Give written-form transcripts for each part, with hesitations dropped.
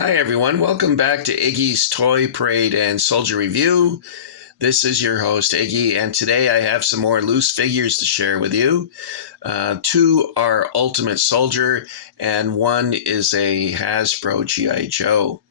Hi everyone, welcome back to Iggy's Toy Parade and Soldier Review. This is your host Iggy, and today I have some more loose figures to share with you. Two are Ultimate Soldier, and one is a Hasbro G.I. Joe.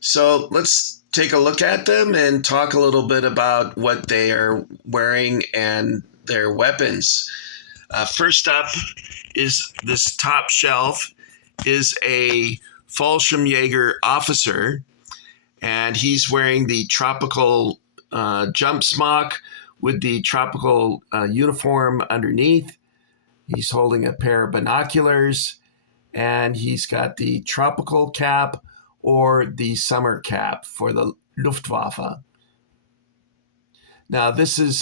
So let's take a look at them and talk a little bit about what they are wearing and their weapons. First up is this top shelf is a Fallschirmjäger officer, and he's wearing the tropical jump smock with the tropical uniform underneath. He's holding a pair of binoculars, and he's got the tropical cap or the summer cap for the Luftwaffe. Now, this is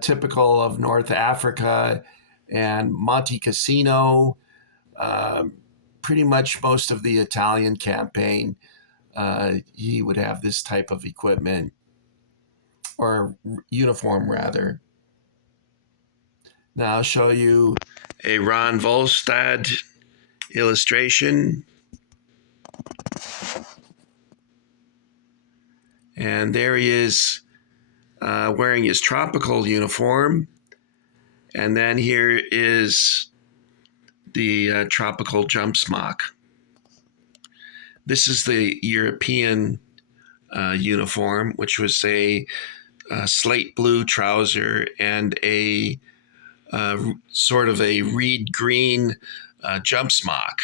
typical of North Africa and Monte Cassino. Pretty much most of the Italian campaign, he would have this type of equipment, or uniform rather. Now I'll show you a Ron Volstad illustration. And there he is wearing his tropical uniform. And then here is the tropical jump smock. This is the European uniform, which was a slate blue trouser and a sort of a reed green jump smock.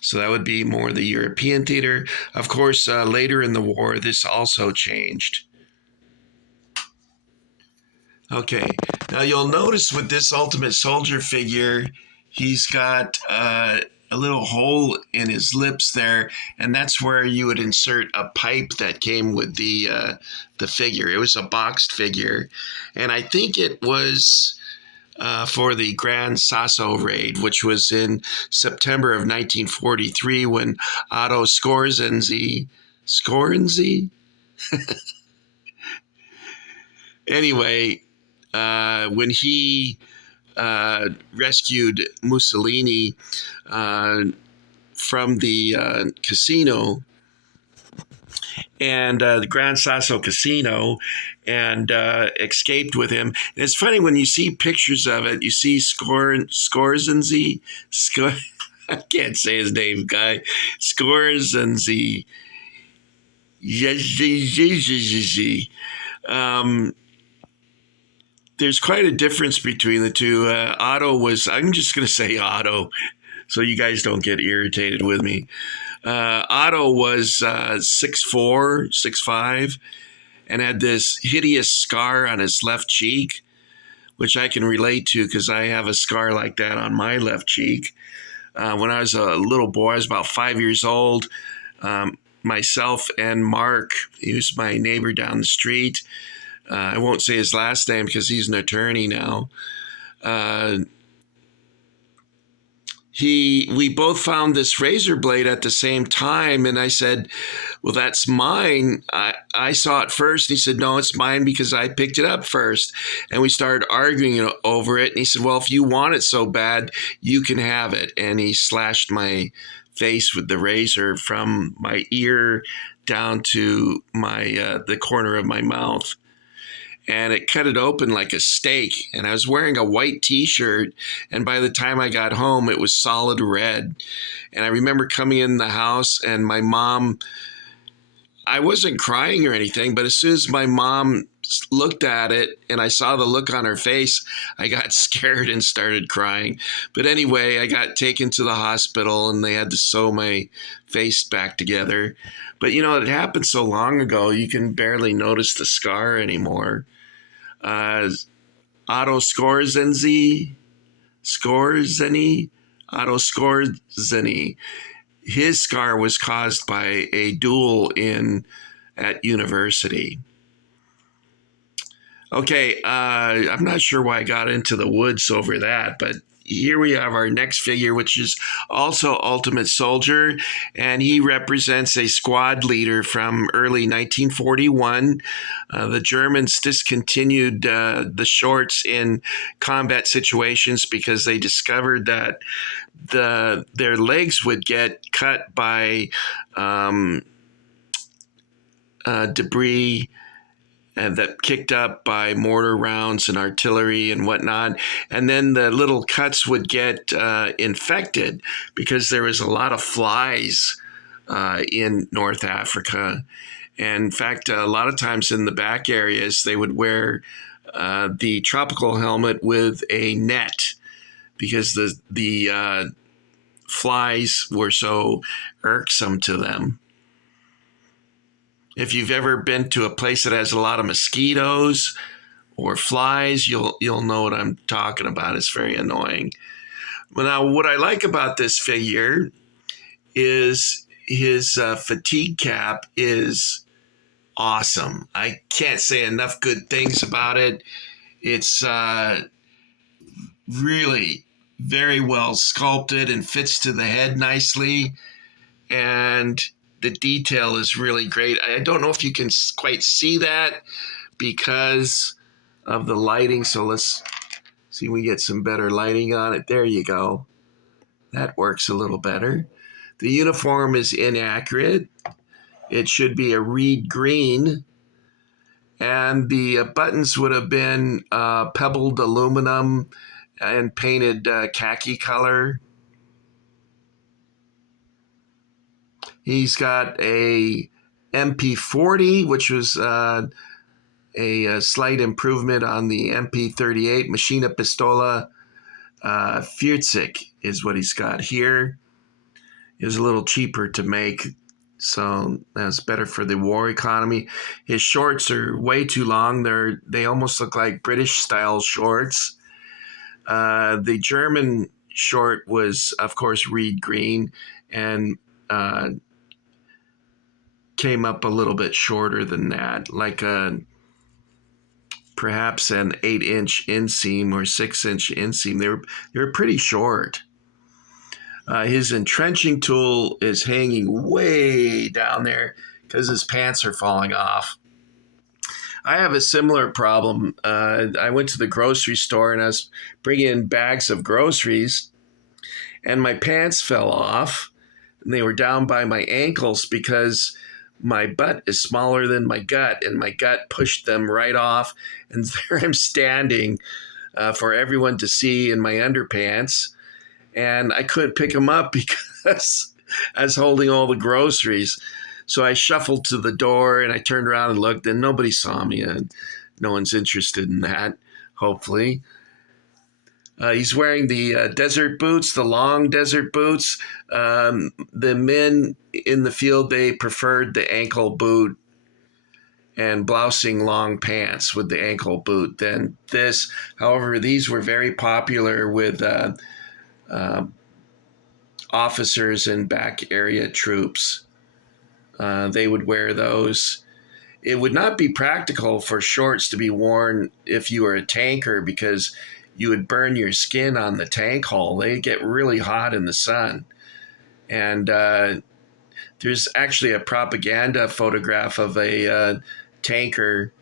So that would be more the European theater. Of course, later in the war, this also changed. Okay, now you'll notice with this Ultimate Soldier figure, he's got a little hole in his lips there, and that's where you would insert a pipe that came with the figure. It was a boxed figure, and I think it was for the Grand Sasso raid, which was in September of 1943 when Otto Skorzeny? Anyway, when he rescued Mussolini from the casino and the Grand Sasso Casino, and escaped with him. And it's funny when you see pictures of it, you see Skorzeny. I can't say his name, guy. Skorzeny. There's quite a difference between the two. Otto was, I'm just going to say Otto, so you guys don't get irritated with me. Otto was 6'4", 6'5", and had this hideous scar on his left cheek, which I can relate to because I have a scar like that on my left cheek. When I was a little boy, I was about 5 years old. Myself and Mark, he was my neighbor down the street. I won't say his last name because he's an attorney now. We both found this razor blade at the same time, and I said, well, that's mine. I saw it first. And he said, no, it's mine because I picked it up first. And we started arguing over it. And he said, well, if you want it so bad, you can have it. And he slashed my face with the razor from my ear down to my the corner of my mouth. And it cut it open like a steak. And I was wearing a white T-shirt, and by the time I got home, it was solid red. And I remember coming in the house, and my mom, I wasn't crying or anything, but as soon as my mom looked at it and I saw the look on her face, I got scared and started crying. But anyway, I got taken to the hospital, and they had to sew my face back together. But you know, it happened so long ago, you can barely notice the scar anymore. Otto Skorzeny, Otto Skorzeny. His scar was caused by a duel at university. Okay, I'm not sure why I got into the woods over that, but here we have our next figure, which is also Ultimate Soldier, and he represents a squad leader from early 1941. The Germans discontinued the shorts in combat situations because they discovered that their legs would get cut by debris and that kicked up by mortar rounds and artillery and whatnot. And then the little cuts would get infected because there was a lot of flies in North Africa. And in fact, a lot of times in the back areas, they would wear the tropical helmet with a net because the flies were so irksome to them. If you've ever been to a place that has a lot of mosquitoes or flies, you'll know what I'm talking about. It's very annoying. But now, what I like about this figure is his fatigue cap is awesome. I can't say enough good things about it. It's really very well sculpted and fits to the head nicely, and the detail is really great. I don't know if you can quite see that because of the lighting. So let's see if we get some better lighting on it. There you go. That works a little better. The uniform is inaccurate. It should be a reed green. And the buttons would have been pebbled aluminum and painted khaki color. He's got a MP40, which was a slight improvement on the MP38. Machina Pistola 40 is what he's got here. It was a little cheaper to make, so that's better for the war economy. His shorts are way too long. They almost look like British-style shorts. The German short was, of course, reed green, and came up a little bit shorter than that, like perhaps an 8-inch inseam or 6-inch inseam. They were pretty short. His entrenching tool is hanging way down there because his pants are falling off. I have a similar problem. I went to the grocery store and I was bringing in bags of groceries, and my pants fell off, and they were down by my ankles because my butt is smaller than my gut, and my gut pushed them right off. And there I'm standing for everyone to see in my underpants, and I couldn't pick them up because I was holding all the groceries. So I shuffled to the door, and I turned around and looked, and nobody saw me, and no one's interested in that, hopefully. He's wearing the desert boots, the long desert boots. The men in the field, they preferred the ankle boot and blousing long pants with the ankle boot than this. However, these were very popular with officers and back area troops. They would wear those. It would not be practical for shorts to be worn if you were a tanker because you would burn your skin on the tank hull. They get really hot in the sun. And there's actually a propaganda photograph of a tanker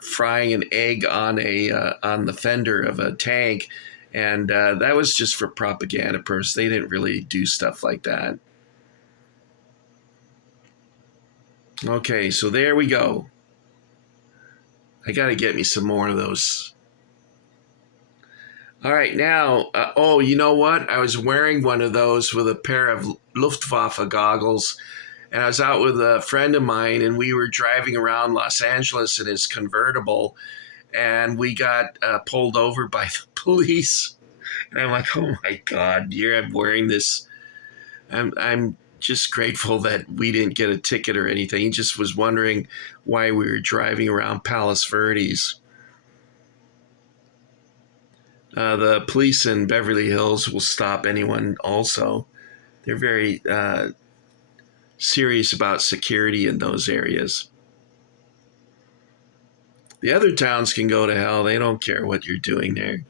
frying an egg on the fender of a tank. And that was just for propaganda purposes. They didn't really do stuff like that. Okay, so there we go. I got to get me some more of those. All right, now, oh, you know what? I was wearing one of those with a pair of Luftwaffe goggles, and I was out with a friend of mine, and we were driving around Los Angeles in his convertible, and we got pulled over by the police. And I'm like, oh my God, I'm wearing this. I'm just grateful that we didn't get a ticket or anything. He just was wondering why we were driving around Palos Verdes. The police in Beverly Hills will stop anyone also. They're very serious about security in those areas. The other towns can go to hell. They don't care what you're doing there.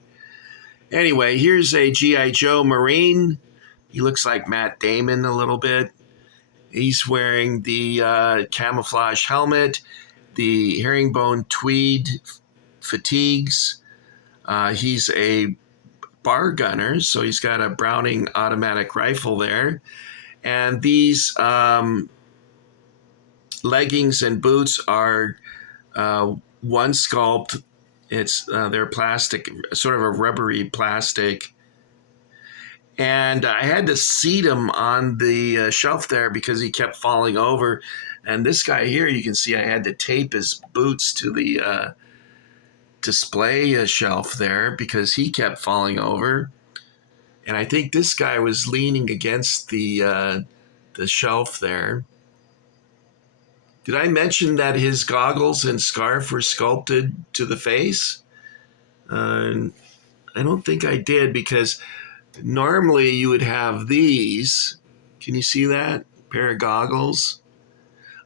Anyway, here's a G.I. Joe Marine. He looks like Matt Damon a little bit. He's wearing the camouflage helmet, the herringbone tweed fatigues. He's a bar gunner, so he's got a Browning automatic rifle there. And these leggings and boots are one sculpt. It's they're plastic, sort of a rubbery plastic. And I had to seat him on the shelf there because he kept falling over. And this guy here, you can see I had to tape his boots to the display shelf there because he kept falling over. And I think this guy was leaning against the shelf there. Did I mention that his goggles and scarf were sculpted to the face? I don't think I did, because normally you would have these. Can you see that pair of goggles?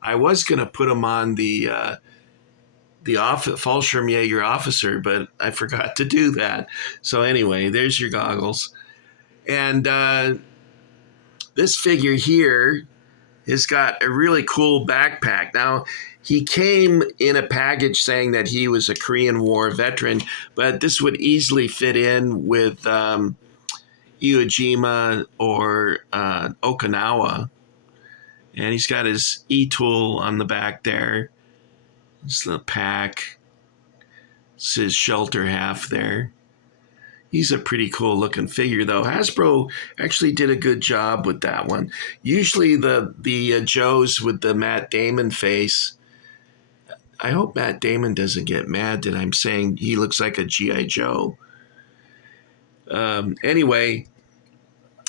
I was going to put them on the Fallschirmjäger officer, but I forgot to do that. So anyway, there's your goggles. And this figure here has got a really cool backpack. Now, he came in a package saying that he was a Korean War veteran, but this would easily fit in with Iwo Jima or Okinawa. And he's got his E-tool on the back there. It's the pack. It's his shelter half there. He's a pretty cool looking figure, though. Hasbro actually did a good job with that one. Usually the Joes with the Matt Damon face. I hope Matt Damon doesn't get mad that I'm saying he looks like a G.I. Joe. Anyway,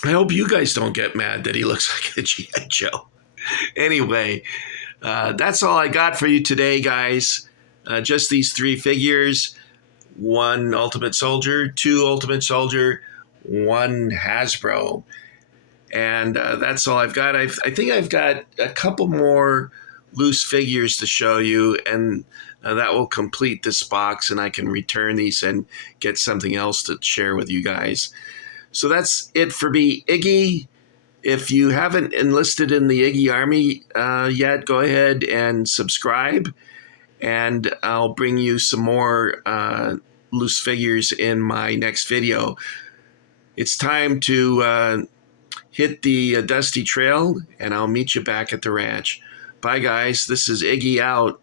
I hope you guys don't get mad that he looks like a G.I. Joe. Anyway, that's all I got for you today, guys. Just these three figures. 1 Ultimate Soldier, 2 Ultimate Soldier, 1 Hasbro. And that's all I've got. I think I've got a couple more loose figures to show you, and that will complete this box, and I can return these and get something else to share with you guys. So that's it for me, Iggy. If you haven't enlisted in the Iggy Army yet, go ahead and subscribe, and I'll bring you some more loose figures in my next video. It's time to hit the dusty trail, and I'll meet you back at the ranch. Bye, guys. This is Iggy out.